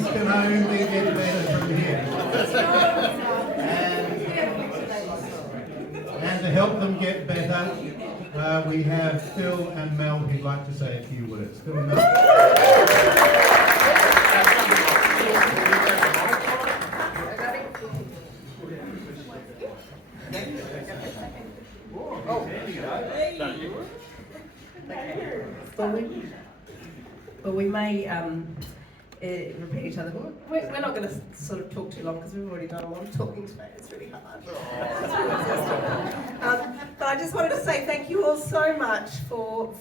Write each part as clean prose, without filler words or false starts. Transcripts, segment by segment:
Things can only get better from here. And to help them get better, we have Phil and Mel who'd like to say a few words. Phil and Mel. Well, we may repeat each other. We're not going to sort of talk too long because we've already done a lot of talking today. It's really hard. It's really exhausting. But I just wanted to say thank you all so much for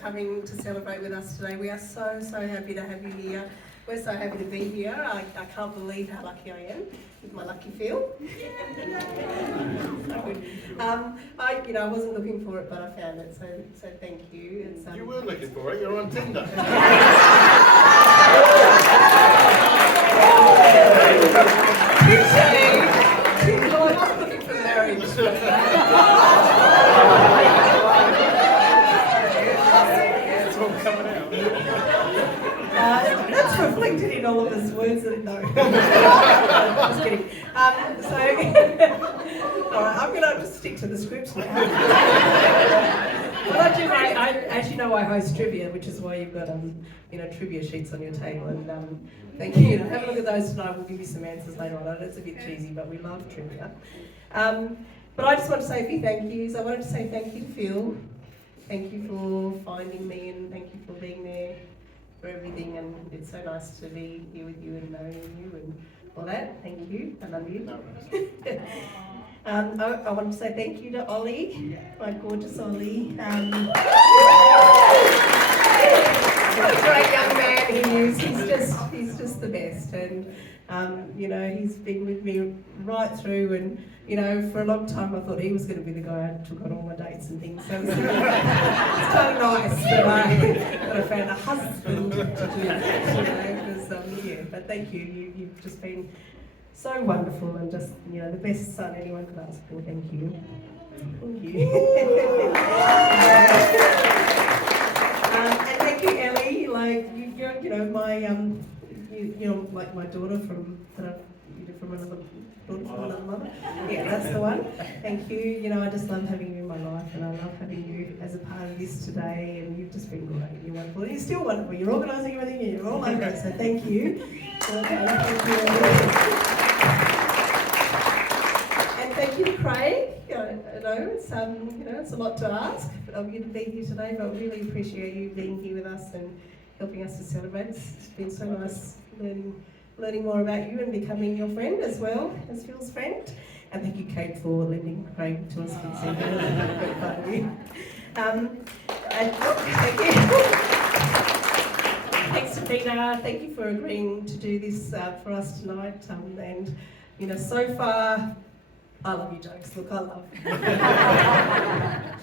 coming to celebrate with us today. We are so happy to have you here. We're so happy to be here. I can't believe how lucky I am with my lucky Phil. I wasn't looking for it, but I found it. So thank you. It's, You were looking for it. You're on Tinder. I was looking for marriage. It's all coming out. That's reflected in all of his words. No, just kidding. All right, I'm going to have to stick to the script now. Well, as you know, I host trivia, which is why you've got trivia sheets on your table. And thank you. Have a look at those tonight. We'll give you some answers later on. I know it's a bit cheesy, but we love trivia. But I just want to say a few thank yous. I wanted to say thank you to Phil. Thank you for finding me, and thank you for being there for everything. And it's so nice to be here with you and knowing you and all that. Thank you. I love you. I want to say thank you to Ollie, my gorgeous Ollie. What a great young man he is. He's just the best, and he's been with me right through. And for a long time I thought he was going to be the guy I took on all my dates and things. So it's kind of nice that I found a husband to do that. But thank you. You've just been so wonderful and just, the best son anyone could ask for. Thank you. Thank you. And thank you, Ellie. You're like my daughter from another mother. Yeah, that's the one. Thank you. I just love having you in my life, and I love having you as a part of this today. And you've just been great. You're wonderful. And you're still wonderful. You're organising everything, and you're all over it. So thank you. Thank you to Craig. I know it's a lot to ask of you to be here today, but I really appreciate you being here with us and helping us to celebrate. It's been so nice learning more about you and becoming your friend as well as Phil's friend. And thank you, Kate, for lending Craig to us this evening. Very fun of you. Thank you. Thanks to Peter. Thank you for agreeing to do this for us tonight. So far, I love your jokes. Look, I love.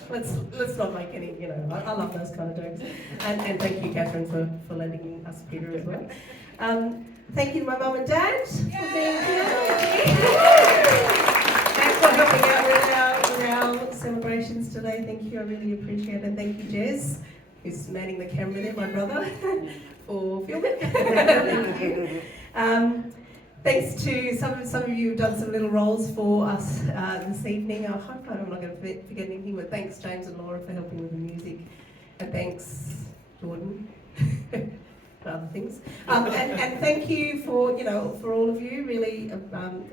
Let's not make any. I love those kind of jokes. And thank you, Catherine, for lending us Peter as well. Thank you to my mum and dad for being here. Thanks for helping out with our celebrations today. Thank you. I really appreciate it. And thank you, Jez, who's manning the camera there, my brother, for filming. Thank you. Thanks to some of you who've done some little roles for us this evening. I hope I'm not going to forget anything, but thanks James and Laura for helping with the music. And thanks Jordan for other things. And thank you for all of you. Really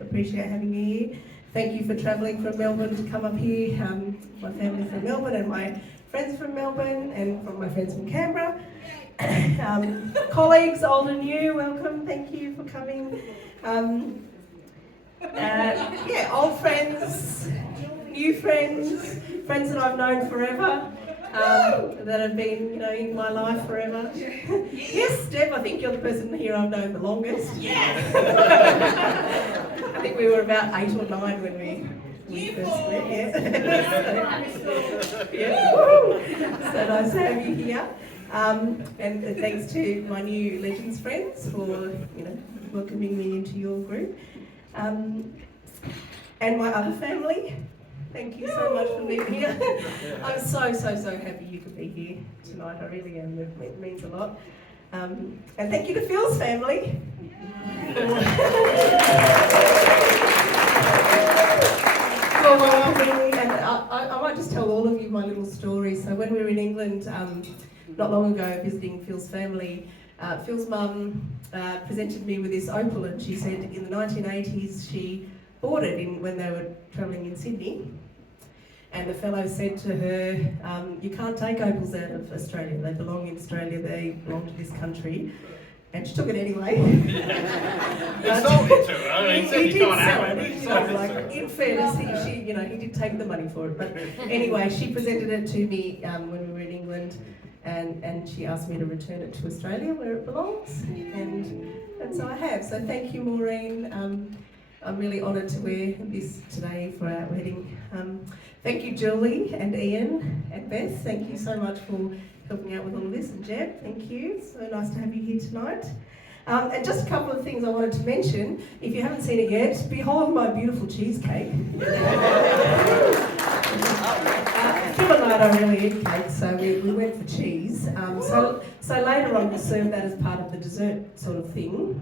appreciate having you here. Thank you for travelling from Melbourne to come up here. My family from Melbourne and my friends from Melbourne and from my friends from Canberra. Colleagues, old and new, welcome. Thank you for coming. Old friends, new friends, friends that I've known forever, that have been, in my life forever. Yes, Deb, I think you're the person here I've known the longest. Yes. I think we were about 8 or 9 when we first met. Yeah. So nice to have you here. And thanks to my new Legends friends for welcoming me into your group. And my other family, thank you so much for being here. I'm so happy you could be here tonight. I really am. It means a lot. And thank you to Phil's family. for welcoming me. And I might just tell all of you my little story. So when we were in England not long ago visiting Phil's family, Phil's mum presented me with this opal, and she said in the 1980s she bought it when they were travelling in Sydney. And the fellow said to her, you can't take opals out of Australia. They belong in Australia, they belong to this country. And she took it anyway. He sold it to her. I mean, he said you can't have it. He sold it to her. In fairness, he did take the money for it. But anyway, she presented it to me when we were in England, and she asked me to return it to Australia where it belongs. And so I have. So thank you, Maureen. I'm really honoured to wear this today for our wedding. Thank you, Julie and Ian and Beth. Thank you so much for helping out with all of this. And Jeb, thank you. So nice to have you here tonight. And just a couple of things I wanted to mention. If you haven't seen it yet, behold my beautiful cheesecake. Phil and I don't really eat cake, so we went for cheese. So later on we'll serve that as part of the dessert sort of thing.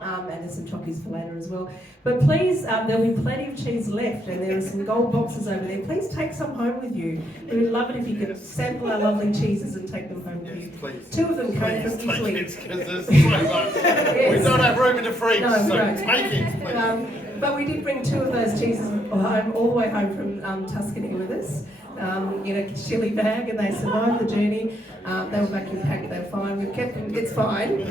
And there's some chocolates for later as well. But please, there'll be plenty of cheese left, and there are some gold boxes over there. Please take some home with you. We would love it if you could sample our lovely cheeses and take them home with you. Please. 2 of them came from Italy. Because there's so much. Yes. We don't have room in the fridge, No, we so don't. take it, please. But we did bring 2 of those cheeses home, all the way home from Tuscany with us. In a chili bag, and they survived the journey. They were vacuum packed, they were fine. We've kept them, it's fine.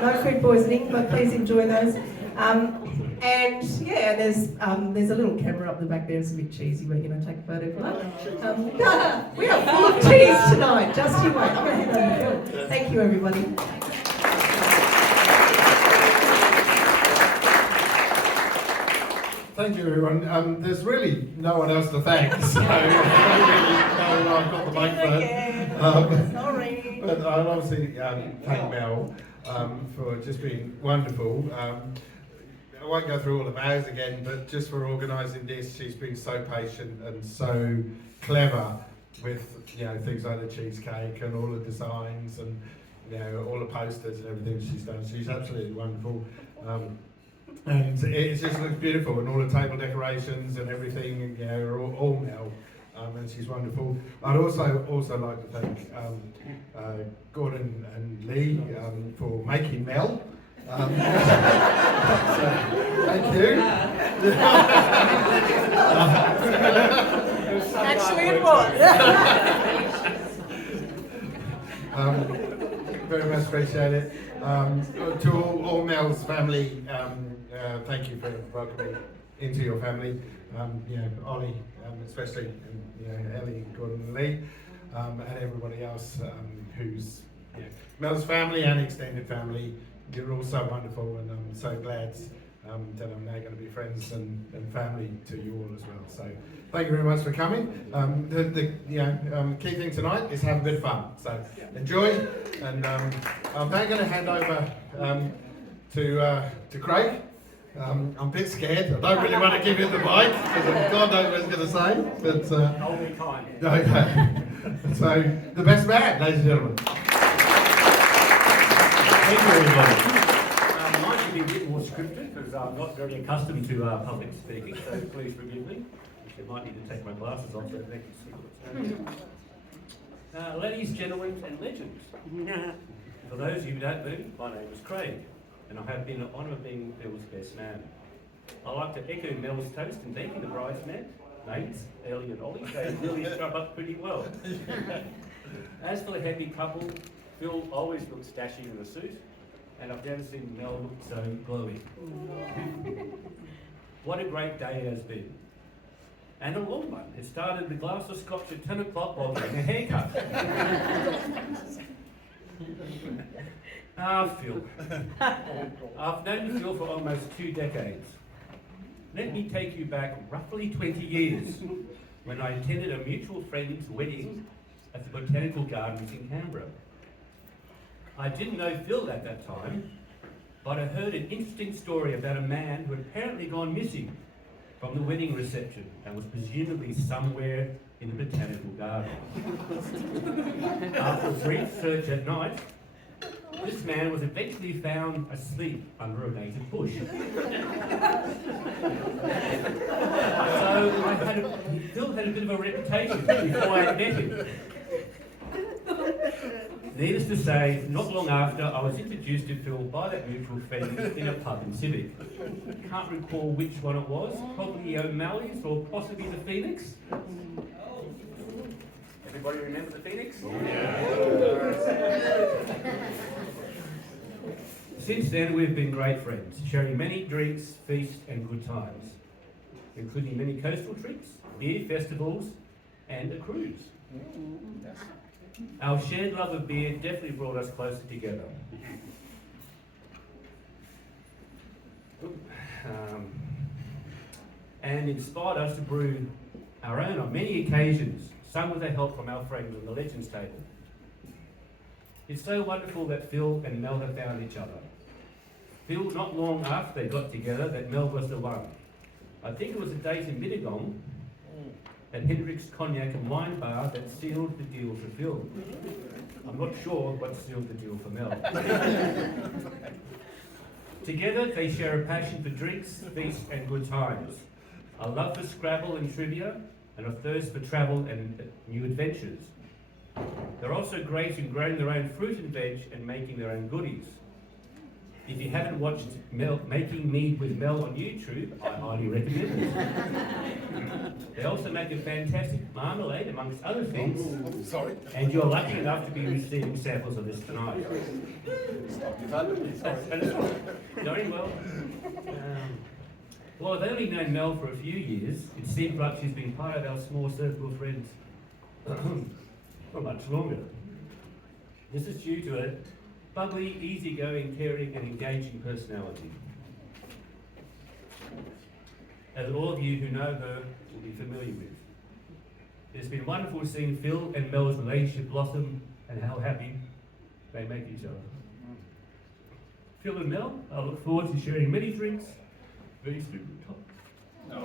No food poisoning, but please enjoy those. And yeah, there's a little camera up the back there. It's a bit cheesy, but take a photo for that. We are full of cheese tonight. Just you wait. I'm going to hand over to Phil. Thank you, everybody. Thank you, everyone. There's really no one else to thank, so I've got the mic. Sorry. But I'll obviously thank Mel for just being wonderful. I won't go through all of ours again, but just for organising this, she's been so patient and so clever with things like the cheesecake and all the designs and all the posters and everything she's done. She's absolutely wonderful. And it just looks beautiful, and all the table decorations and everything, are all Mel, and she's wonderful. I'd also like to thank Gordon and Lee for making Mel. So, thank you. Actually, it was. Very much appreciate it. To all Mel's family, thank you for welcoming into your family. Ollie, especially, and Ellie, Gordon, and Lee, and everybody else who's Mel's family and extended family. You're all so wonderful, and I'm so glad that I'm now going to be friends and family to you all as well. So thank you very much for coming. The key thing tonight is have a bit of fun. So enjoy, and I'm now going to hand over to Craig. I'm a bit scared. I don't really want to give you the mic because God knows what I was going to say. But I'll be kind. Okay. So the best man, ladies and gentlemen. Thank you, everybody. Mine should be a bit more scripted because I'm not very accustomed to public speaking, so please forgive me. I might need to take my glasses off so they can see what's happening. Ladies, gentlemen, and legends. For those of you who don't know, my name is Craig, and I have been the honour of being Phil's best man. I'd like to echo Mel's toast and thank you, the bridesmaids, Ellie and Ollie. They really scrub up pretty well. As for the happy couple, Phil always looks dashing in a suit, and I've never seen Mel look so glowing. What a great day it has been. And a long one. It started with a glass of scotch at 10 o'clock while getting a haircut. Phil. I've known Phil for almost 2 decades. Let me take you back roughly 20 years, when I attended a mutual friend's wedding at the Botanical Gardens in Canberra. I didn't know Phil at that time, but I heard an interesting story about a man who had apparently gone missing from the wedding reception and was presumably somewhere in the Botanical Garden. After a brief search at night, This man was eventually found asleep under a native bush. Phil had a bit of a reputation before I met him. Needless to say, not long after, I was introduced to Phil by that mutual friend in a pub in Civic. Can't recall which one it was, probably O'Malley's or possibly the Phoenix. Everybody remember the Phoenix? Since then, we've been great friends, sharing many drinks, feasts and good times, including many coastal trips, beer festivals and a cruise. Our shared love of beer definitely brought us closer together. And inspired us to brew our own on many occasions, some with the help from our friends on the Legends table. It's so wonderful that Phil and Mel have found each other. Phil, not long after they got together, that Mel was the one. I think it was a date in Mittagong at Hendrick's Cognac and Wine Bar that sealed the deal for Phil. I'm not sure what sealed the deal for Mel. Together, they share a passion for drinks, feasts and good times, a love for Scrabble and trivia, and a thirst for travel and new adventures. They're also great in growing their own fruit and veg and making their own goodies. If you haven't watched Making Mead with Mel on YouTube, I highly recommend it. They also make a fantastic marmalade, amongst other things. Sorry. And you're lucky enough to be receiving samples of this tonight. Very well. Well, I've only known Mel for a few years. It seems like she's been part of our small circle of friends for much longer. This is due to a bubbly, easygoing, caring and engaging personality. As all of you who know her will be familiar with. It's been wonderful seeing Phil and Mel's relationship blossom and how happy they make each other. Phil and Mel, I look forward to sharing many drinks, very soon. And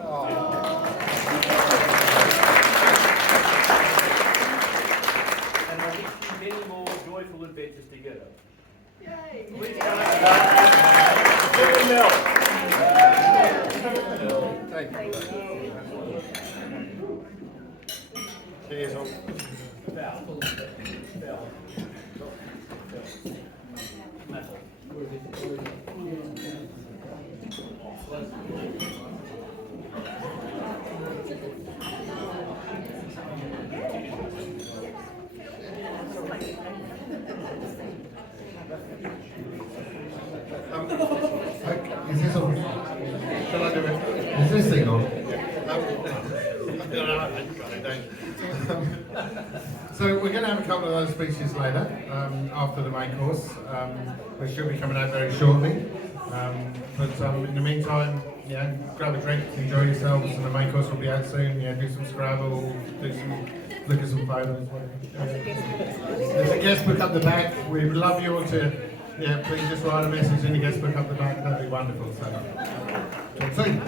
I wish you many more joyful adventures together. Yay! Please come Phil and Mel. Thank you. Cheers all. Is this on? Shall I do it? Is this thing on? So we're going to have a couple of those speeches later, after the main course. They should be coming out very shortly. But in the meantime, grab a drink, enjoy yourselves, and the main course will be out soon. Do some Scrabble, look at some photos. There's a guest book up the back. We would love you all to, please just write a message in the guest book up the back. That'd be wonderful. So, talk soon.